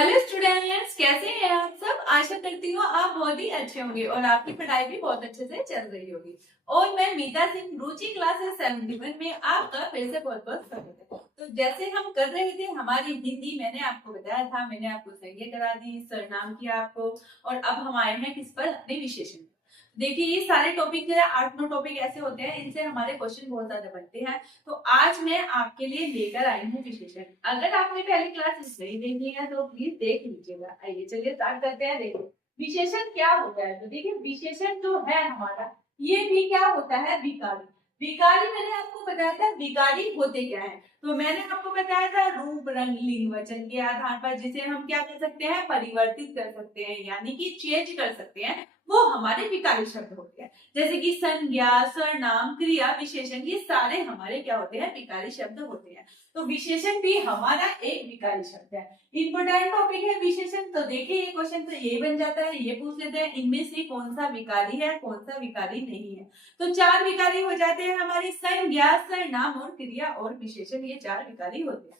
Hello students, कैसे हैं आप सब। आशा करती हूँ आप बहुत ही अच्छे होंगे और आपकी पढ़ाई भी बहुत अच्छे से चल रही होगी। और मैं मीता सिंह, रुचि क्लासेस 71 में आपका फिर से बहुत बहुत स्वागत है। तो जैसे हम कर रहे थे हमारी हिंदी, मैंने आपको बताया था, मैंने आपको संज्ञा करा दी, सरनाम किया आपको, और अब हम आए हैं किस पर, अपने विशेषण। देखिए ये सारे टॉपिक जो है 8-9 टॉपिक ऐसे होते हैं, इनसे हमारे क्वेश्चन बहुत ज्यादा बनते हैं। तो आज मैं आपके लिए लेकर आई हूँ विशेषण। अगर आपने पहली क्लास नहीं देखी है तो प्लीज देख लीजिएगा। आइए चलिए स्टार्ट करते हैं। देखो विशेषण क्या होता है। तो देखिए विशेषण जो है हमारा, ये भी क्या होता है, विकारी। विकारी मैंने आपको बताया था, विकारी होते क्या है। तो मैंने आपको बताया था रूप रंग लिंग वचन के आधार पर जिसे हम क्या कर सकते हैं, परिवर्तित कर सकते हैं, यानी कि चेंज कर सकते हैं, वो हमारे विकारी शब्द होते हैं। जैसे कि संज्ञा, सर्वनाम, क्रिया, विशेषण, ये सारे हमारे क्या होते हैं, विकारी शब्द होते हैं। तो विशेषण भी हमारा एक विकारी शब्द है। इंपोर्टेंट टॉपिक है विशेषण। तो देखिए ये क्वेश्चन तो ये बन जाता है, ये पूछ लेते हैं इनमें से कौन सा विकारी है, कौन सा विकारी नहीं है। तो 4 विकारी हो जाते हैं हमारे, संज्ञा, सर्वनाम और क्रिया और विशेषण, ये 4 विकारी होते हैं।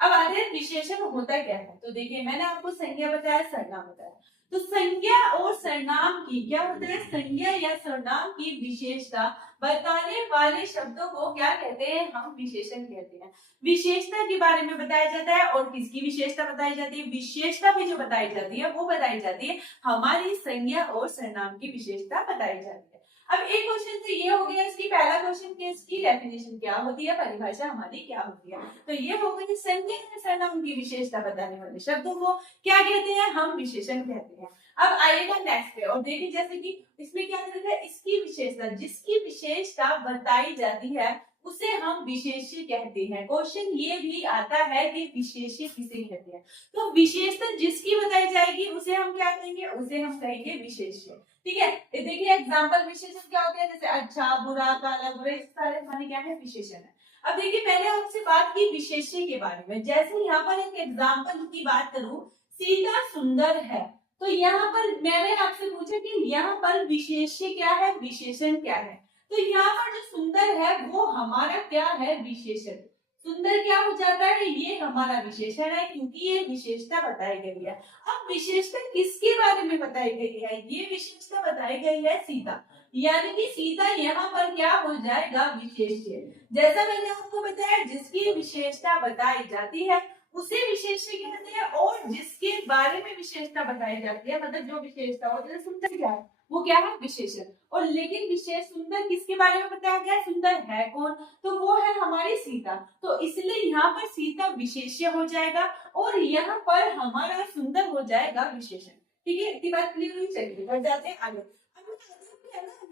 अब आते हैं विशेषण होता क्या है। तो देखिए मैंने आपको संज्ञा बताया, सर्वनाम बताया। तो संज्ञा और सर्वनाम की क्या होता है, संज्ञा या सर्वनाम की विशेषता बताने वाले शब्दों को क्या कहते हैं, हम विशेषण कहते हैं। विशेषता के बारे में बताया जाता है। और किसकी विशेषता बताई जाती है, विशेषता भी जो बताई जाती है वो बताई जाती है, हमारी संज्ञा और सर्वनाम की विशेषता बताई जाती है। अब एक क्वेश्चन तो ये हो गया, इसकी पहला क्वेश्चन कि इसकी डेफिनेशन क्या होती है, परिभाषा हमारी क्या होती है। तो ये हो गई संज्ञा या सर्वनाम की विशेषता बताने वाले शब्दों को क्या कहते हैं, हम विशेषण कहते हैं। अब आइएगा नेक्स्ट पे और देखिए जैसे कि इसमें क्या लिखा है, इसकी विशेषता, जिसकी विशेषता बताई जाती है उसे हम विशेष्य कहते हैं। क्वेश्चन ये भी आता है कि विशेष्य किसे कहते हैं। तो विशेषता जिसकी बताई जाएगी उसे हम क्या कहेंगे, उसे हम कहेंगे विशेष्य। ठीक है, देखिए एग्जाम्पल विशेषण क्या होते हैं, जैसे अच्छा, बुरा, काला, बुरा, इस सारे हमारे क्या है, विशेषण है। अब देखिए मैंने आपसे बात की विशेष्य के बारे में। जैसे यहाँ पर एक एग्जाम्पल की बात करूं, सीता सुंदर है, तो यहाँ पर मैंने आपसे पूछा कि यहाँ पर विशेष्य क्या है, विशेषण क्या है। तो यहाँ पर जो सुंदर है वो हमारा क्या है, विशेषण। सुंदर क्या हो जाता है, ये हमारा विशेषण है, क्योंकि ये विशेषता बताई गई है। अब विशेषता किसके बारे में बताई गई है, ये विशेषता बताई गई है सीता, यानी कि सीता यहाँ पर क्या हो जाएगा, विशेष्य। जैसा मैंने आपको बताया, जिसकी विशेषता बताई जाती है उसे विशेष्य कहते हैं, और जिसके बारे में विशेषता बताई जाती है, मतलब जो विशेषता होती है, सुंदर क्या है, वो क्या है, विशेषण। और लेकिन विशेष सुंदर किसके बारे में बताया गया, सुंदर है कौन, तो वो है हमारी सीता। तो इसलिए यहाँ पर सीता विशेष्य हो जाएगा और यहाँ पर हमारा सुंदर हो जाएगा विशेषण। ठीक है, इतनी बात क्लियर हुई। चलिए बढ़ जाते हैं आगे।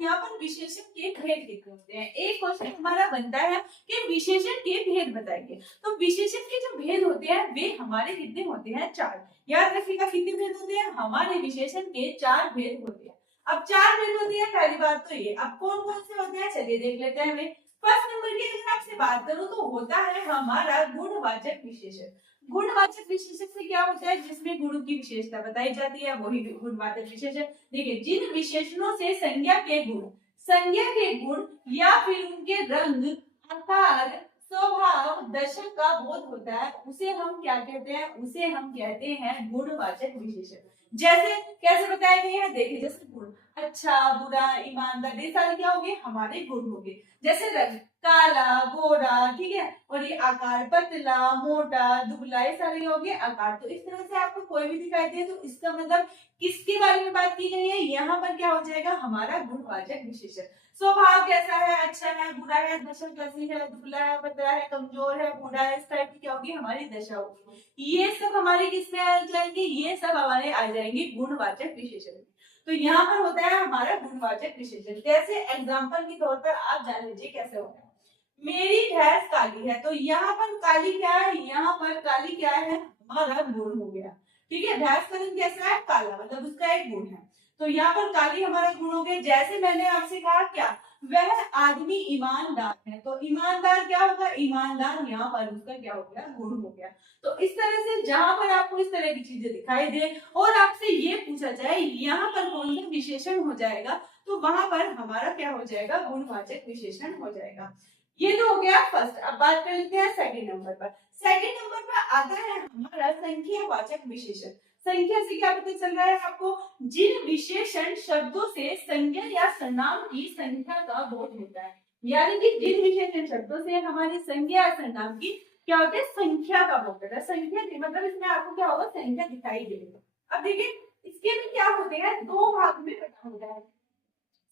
यहाँ पर विशेषण के भेद लिखे होते हैं। एक क्वेश्चन हमारा बनता है कि विशेषण के भेद बताइए। तो विशेषण के जो भेद होते हैं वे हमारे कितने होते हैं, 4। याद रखिएगा कितने भेद होते हैं, हमारे विशेषण के 4 भेद होते हैं। अब 4 भेद होते हैं, पहली बात तो ये। अब कौन कौन से होते हैं, चलिए देख लेते हैं हमें। फर्स्ट नंबर की अगर आपसे बात करूं तो होता है हमारा गुणवाचक विशेषण। गुणवाचक विशेषण से क्या होता है, जिसमें गुण की विशेषता बताई जाती है, वही गुणवाचक विशेषण। देखिए जिन विशेषणों से संज्ञा के गुण या फिर उनके रंग, आकार, स्वभाव, दशा का बोध होता है, उसे हम क्या कहते हैं, उसे हम कहते हैं गुणवाचक विशेषण। जैसे कैसे बताए गए हैं, देखिए जैसे गुण, अच्छा, बुरा, ईमानदार, ये सारे क्या होंगे, हमारे गुण होंगे। जैसे रंग, काला, गोरा, ठीक है, और ये आकार, पतला, मोटा, दुबला, ये सारे हो गए आकार। तो इस तरह से आपको कोई भी दिखाई दे तो इसका मतलब किसके बारे में बात की गई है, यहाँ पर क्या हो जाएगा, हमारा गुणवाचक विशेषण। स्वभाव कैसा है, अच्छा है, बुरा है, दशा कैसी है, दुबला है, पतला है, कमजोर है, बूढ़ा है, इस टाइप की क्या होगी, हमारी दशा होगी। ये सब हमारे किसमें आ जाएंगे, ये सब हमारे आ जाएंगे गुणवाचक विशेषण। तो यहाँ पर होता है हमारा गुणवाचक विशेषण। जैसे एग्जाम्पल के तौर पर आप जान लीजिए कैसे होता है। मेरी भैंस काली है, तो यहाँ पर काली क्या है, यहाँ पर काली क्या है, हमारा गुण हो गया। ठीक है, भैंस का रंग कैसा है, काला, मतलब उसका एक गुण है। तो यहाँ पर काली हमारा गुण हो गया। जैसे मैंने आपसे कहा क्या, वह आदमी ईमानदार है, तो ईमानदार क्या होगा, ईमानदार यहाँ पर उसका क्या हो गया, गुण हो गया। तो इस तरह से जहां पर आपको इस तरह की चीजें दिखाई दे और आपसे ये पूछा जाए यहाँ पर कौन सा विशेषण हो जाएगा, तो वहां पर हमारा क्या हो जाएगा, गुणवाचक विशेषण हो जाएगा। ये तो हो गया फर्स्ट। अब बात कर लेते हैं सेकंड नंबर पर। सेकंड नंबर पर आता है हमारा संख्यावाचक विशेषण। संख्या से क्या पता चल रहा है आपको? जिन विशेषण शब्दों से संज्ञा या सर्वनाम की संख्या का बोध होता है, यानी कि जिन विशेषण शब्दों से हमारी संज्ञा या सर्वनाम की क्या होता है? संख्या का बोध होता है। संख्या मतलब इसमें आपको क्या होगा? संख्या दिखाई देगी। अब देखिए इसके भी क्या होते हैं? दो भाग में बटा होता है।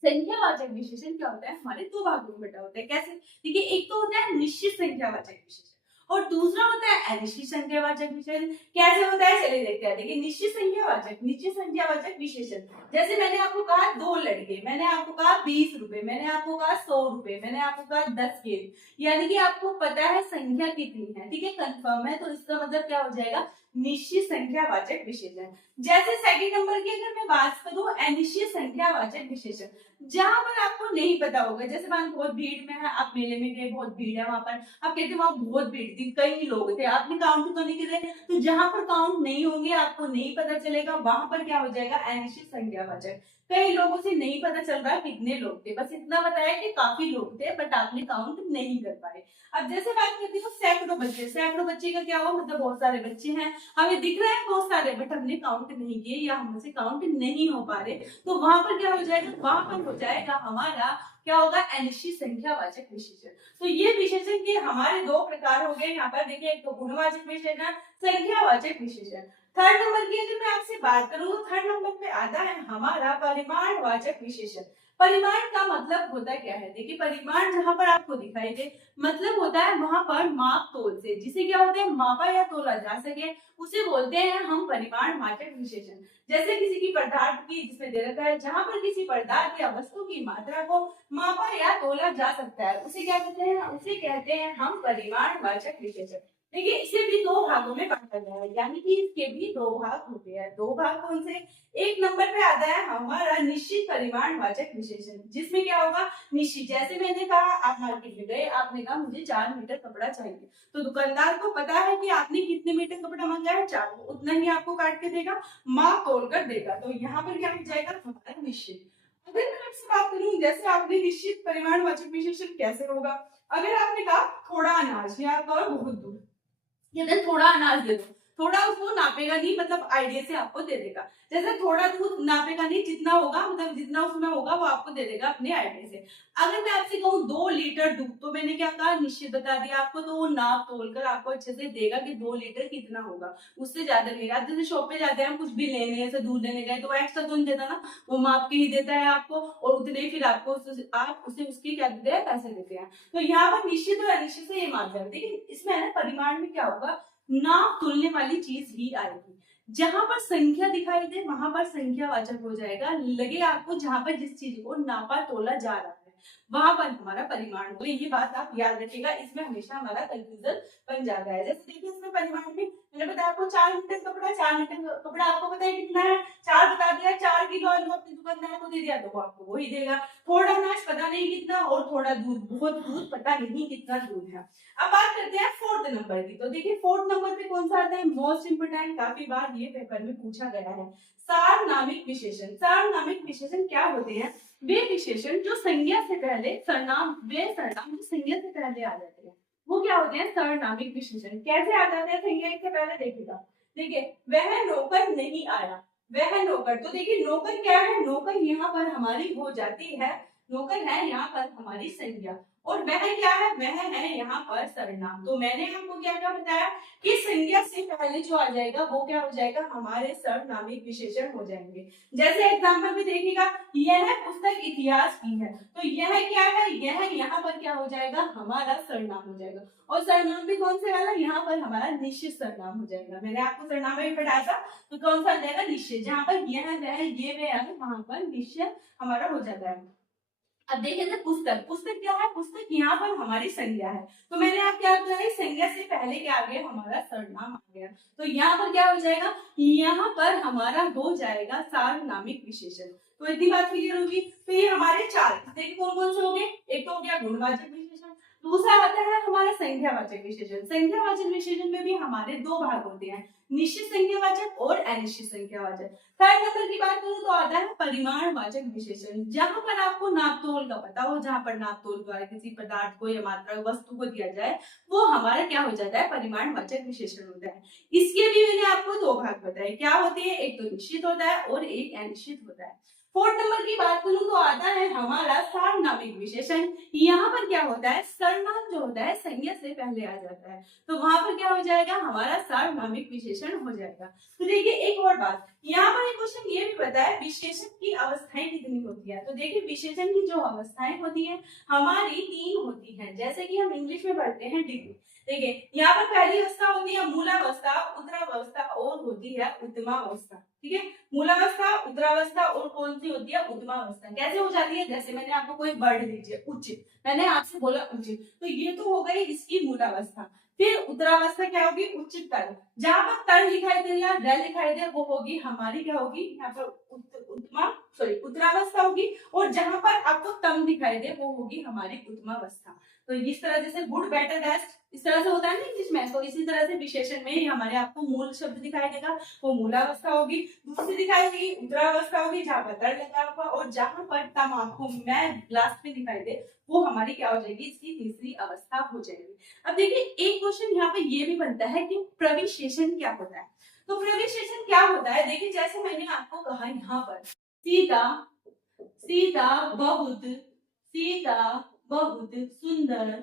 संख्यावाचक विशेषण क्या होता है? हमारे दो भागों में बटा होता है। कैसे? देखिए एक तो होता है निश्चित संख्यावाचक विशेषण और दूसरा होता है अनिश्चित संख्यावाचक विशेषण। कैसे होता है चलिए देखते हैं। देखिए निश्चित संख्यावाचक विशेषण, जैसे मैंने आपको कहा 2 लड़के, मैंने आपको कहा 20 रुपए, मैंने आपको कहा 100 रुपए, मैंने आपको कहा 10 केजी, यानी कि आपको पता है संख्या कितनी है, ठीक है, कंफर्म है, तो इसका मतलब क्या हो जाएगा? निश्चित संख्यावाचक विशेषण। जैसे सेकंड नंबर की अगर मैं बात करूं अनिश्चित संख्यावाचक विशेषण, जहां पर आपको नहीं पता होगा, जैसे मान बहुत भीड़ में है, आप मेले में गए, बहुत भीड़ है वहां पर, आप कहते हैं वहां बहुत भीड़ थी, कई लोग थे, आपने काउंट तो नहीं करे, तो जहां पर काउंट नहीं होंगे, आपको नहीं पता चलेगा, वहां पर क्या हो जाएगा? अनिश्चित संख्यावाचक। कई लोगों से नहीं पता चल रहा कितने लोग थे, बस इतना बताया कि काफी लोग थे, बट आपने काउंट नहीं कर पाए। अब जैसे बात करते हो सैकड़ों बच्चे का क्या हुआ? मतलब बहुत सारे बच्चे हैं, हमें दिख रहा है बहुत सारे, बट हमने काउंट नहीं किए या हमसे काउंट नहीं हो पा रहे, तो वहां पर क्या हो जाएगा? वहां पर हो जाएगा हमारा क्या होगा? अनिश्चित संख्यावाचक विशेषण। तो ये विशेषण के हमारे दो प्रकार हो गए यहाँ पर। देखिए एक तो गुणवाचक विशेषण, संख्यावाचक विशेषण। थर्ड नंबर की अगर मैं आपसे बात करूं तो थर्ड नंबर पे आता है हमारा परिमाणवाचक विशेषण। परिमाण का मतलब होता क्या है? देखिए परिमाण जहां पर आपको दिखाई दे, मतलब होता है वहां पर माप तोल से जिसे क्या होता है? मापा या तोला जा सके, उसे बोलते हैं हम परिमाणवाचक विशेषण। जैसे किसी की पदार्थ की जिसमें दे रखा है, जहां पर किसी पदार्थ या वस्तु की मात्रा को मापा या तोला जा सकता है, उसे क्या कहते हैं? उसे कहते हैं हम परिमाणवाचक विशेषण। देखिए इसे भी दो भागों में बांटा गया है, यानी कि इसके भी दो भाग होते हैं। दो भाग कौन से? एक नंबर पे आता है हमारा निश्चित परिमाणवाचक विशेषण, जिसमें क्या होगा? निश्चित, जैसे मैंने कहा आप मार्केट में गए, आपने कहा मुझे 4 मीटर कपड़ा चाहिए, तो दुकानदार को पता है कि आपने कितने मीटर कपड़ा मांगा है? 4, उतना ही आपको काट के देगा, माप तोल कर देगा, तो यहाँ पर क्या हो जाएगा? हमारा निश्चित। अगर मैं आपसे बात करूं, जैसे आपने निश्चित परिमाणवाचक विशेषण कैसे होगा? अगर आपने कहा थोड़ा अनाज या बहुत दूर, या थोड़ा अनाज दे दो, थोड़ा उसको नापेगा नहीं, मतलब आइडिया से आपको दे देगा। जैसे थोड़ा दूध नापेगा नहीं, जितना होगा मतलब जितना उसमें होगा वो आपको दे देगा अपने आइडिया से। अगर मैं आपसे कहूँ 2 लीटर दूध, तो मैंने क्या कहा? निश्चित बता दिया आपको, तो वो नाप तोल कर आपको अच्छे से देगा कि 2 लीटर कितना होगा, उससे ज्यादा नहीं। आप जैसे शॉप पे जाते हैं, हम कुछ भी लेने जैसे दूध लेने गए, तो एक्स्ट्रा तो नहीं देता ना, वो माप के ही देता है आपको, और उतने ही फिर आपको आप उसे उसके क्या देते हैं? पैसे देते हैं। तो यहाँ पर निश्चित और अनिश्चित से ये मात्रा है, लेकिन इसमें है ना परिमाण में क्या होगा? नाप तुलने वाली चीज ही आएगी। जहां पर संख्या दिखाई दे वहां पर संख्यावाचक हो जाएगा, लगे आपको जहां पर जिस चीज को नापा तोला जा रहा है वहां पर हमारा परिमाण होगा। ये बात आप याद रखिएगा, इसमें हमेशा हमारा कंफ्यूजन बन जाता है। जैसे देखिए इसमें परिमाण में मैंने बताया आपको 4 मीटर कपड़ा, 4 मीटर कपड़ा आपको पता है कितना है? 4 बता दिया, 4 किलो आलू अपनी दुकानदार को दे दिया, तो वो आपको वही देगा। थोड़ा अनाज पता नहीं कितना, और थोड़ा दूध, बहुत दूध पता नहीं कितना दूध है। अब बात करते हैं फोर्थ नंबर की। तो देखिए फोर्थ नंबर पे कौन सा आता है? मोस्ट इंपोर्टेंट, काफी बार ये पेपर में पूछा गया है, सार्वनामिक विशेषण। सार्वनामिक विशेषण क्या होते हैं? वे विशेषण जो संज्ञा से पहले सर्वनाम, वे सर्वनाम जो संज्ञा से पहले आ जाते हैं, वो क्या होते हैं? सार्वनामिक विशेषण। कैसे आ जाते हैं संज्ञा से पहले? देखिएगा, देखिए वह नौकर नहीं आया, वह नौकर, तो देखिए नौकर क्या है? नौकर यहाँ पर हमारी हो जाती है, नौकर है यहाँ पर हमारी संज्ञा, और वह क्या है? वह है यहाँ पर सर्वनाम। तो मैंने आपको क्या क्या बताया कि संज्ञा से पहले जो आ जाएगा वो क्या हो जाएगा? हमारे सर्वनामिक विशेषण हो जाएंगे। जैसे एग्जाम्पल में देखिएगा, यह पुस्तक इतिहास की है, तो यह क्या है? यह यहाँ पर क्या हो जाएगा? हमारा सर्वनाम हो जाएगा। और सर्वनाम भी कौन से वाला? यहाँ पर हमारा निश्चित सर्वनाम हो जाएगा। मैंने आपको सर्वनाम में पढ़ाया था, तो कौन सा हो जाएगा? निश्चित। जहाँ पर यह वह ये वे है वहां पर निश्चित हमारा हो जाता है। अब देखिए पुस्तक, पुस्तक क्या है? पुस्तक यहाँ पर हमारी संज्ञा है, तो मैंने आप क्या बताया? संज्ञा से पहले क्या आ गया? हमारा सर्वनाम आ गया, तो यहाँ पर क्या हो जाएगा? यहाँ पर हमारा हो जाएगा सार्वनामिक विशेषण। तो इतनी बात क्लियर होगी। तो ये हमारे 4, देखिए कौन कौन से हो गए? एक तो हो गया गुणवाचक विशेषण, दूसरा आता है हमारा संख्यावाचक विशेषण। संख्यावाचक विशेषण में भी हमारे दो भाग होते हैं, निश्चित संख्यावाचक और अनिश्चित संख्यावाचक। थर्ड नंबर की बात करूं तो आता है परिमाणवाचक विशेषण, जहां पर आपको नापतोल का पता हो, जहां पर नापतोल द्वारा किसी पदार्थ को या मात्रा वस्तु को दिया जाए, वो हमारा क्या हो जाता है, परिमाणवाचक विशेषण होता है। इसके भी मैंने आपको दो भाग बताए, क्या होते हैं, एक तो निश्चित होता है और एक अनिश्चित होता है। फोर्थ नंबर की बात करूं तो आता है हमारा सार्वनामिक विशेषण। यहाँ पर क्या होता है, सर्वनाम जो होता है संज्ञा से पहले आ जाता है, तो वहां पर क्या हो जाएगा, हमारा सार्वनामिक विशेषण हो जाएगा। तो देखिए एक और बात, यहाँ पर एक क्वेश्चन ये भी बताया विशेषण की अवस्थाएं कितनी होती है। तो देखिए विशेषण की जो अवस्थाएं होती है हमारी 3 होती है, जैसे कि हम इंग्लिश में पढ़ते हैं डिग्री। देखिए यहाँ पर पहली अवस्था होती है मूलावस्था, उत्तरावस्था और होती है उत्तमावस्था। ठीक है, मूलावस्था, उत्तरावस्था और कौन सी होती है, उत्तमावस्था। कैसे हो जाती है, जैसे मैंने आपको कोई वर्ड दीजिए उचित, मैंने आपसे बोला उचित, तो ये तो हो गई इसकी मूलावस्था। फिर उत्तरावस्था क्या होगी, उचित तर, जहां पर तर दिखाई दे या र दिखाई दे वो होगी हमारी क्या होगी, यहाँ पर उत्तरावस्था होगी, और जहां पर आपको तम दिखाई दे वो होगी हमारी उत्तमावस्था। तो इस तरह जैसे गुड बेटर बेस्ट इस तरह से होता है ना इंग्लिश में, तो इसी तरह से विशेषण में हमारे आपको मूल शब्द दिखाई देगा, वो मूलावस्था होगी। दूसरी दिखाई देगी उत्तरावस्था होगी, जहां पर तर लगा होगा, और जहां पर तम आपको मैं लास्ट में दिखाई दे वो हमारी क्या हो जाएगी, इसकी तीसरी अवस्था हो जाएगी। अब देखिए एक क्वेश्चन यहाँ पे ये भी बनता है कि प्रविशेषण क्या होता है। तो प्रविशेषण क्या होता है, देखिए जैसे मैंने आपको कहा यहाँ पर सीता, सीता बहुत सुंदर,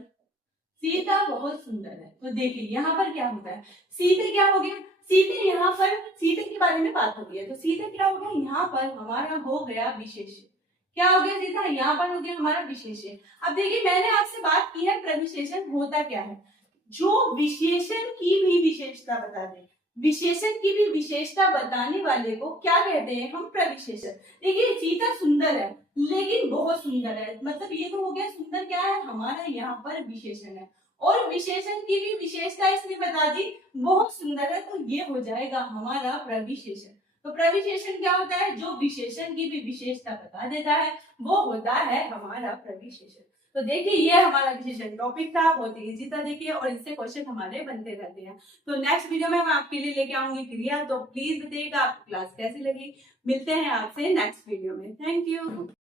सीता बहुत सुंदर है। तो देखिए यहाँ पर क्या होता है, सीते क्या हो गया, सीते यहाँ पर सीते के बारे में बात होती है, तो सीते क्या हो गया, यहाँ पर हमारा हो गया विशेषण। क्या हो गया सीता, यहाँ पर हो गया हमारा विशेषण। अब देखिए मैंने आपसे बात की है प्रविशेषण होता क्या है, जो विशेषण की भी विशेषता बता दे, विशेषण की भी विशेषता बताने वाले को क्या कहते हैं हम, प्रविशेषण। देखिए सीता सुंदर है लेकिन बहुत सुंदर है, मतलब ये तो हो गया सुंदर क्या है हमारा यहाँ पर विशेषण है, और विशेषण की भी विशेषता इसने बता दी बहुत सुंदर है, तो ये हो जाएगा हमारा प्रविशेषण। तो प्रविशेषण क्या होता है, जो विशेषण की भी विशेषता बता देता है वो होता है हमारा प्रविशेषण। तो देखिए ये हमारा विशेषण टॉपिक था, बहुत इजी था देखिए, और इससे क्वेश्चन हमारे बनते रहते हैं। तो नेक्स्ट वीडियो में मैं आपके लिए लेके आऊंगी क्रिया, तो प्लीज बताइएगा आपको क्लास कैसी लगी। मिलते हैं आपसे नेक्स्ट वीडियो में, थैंक यू।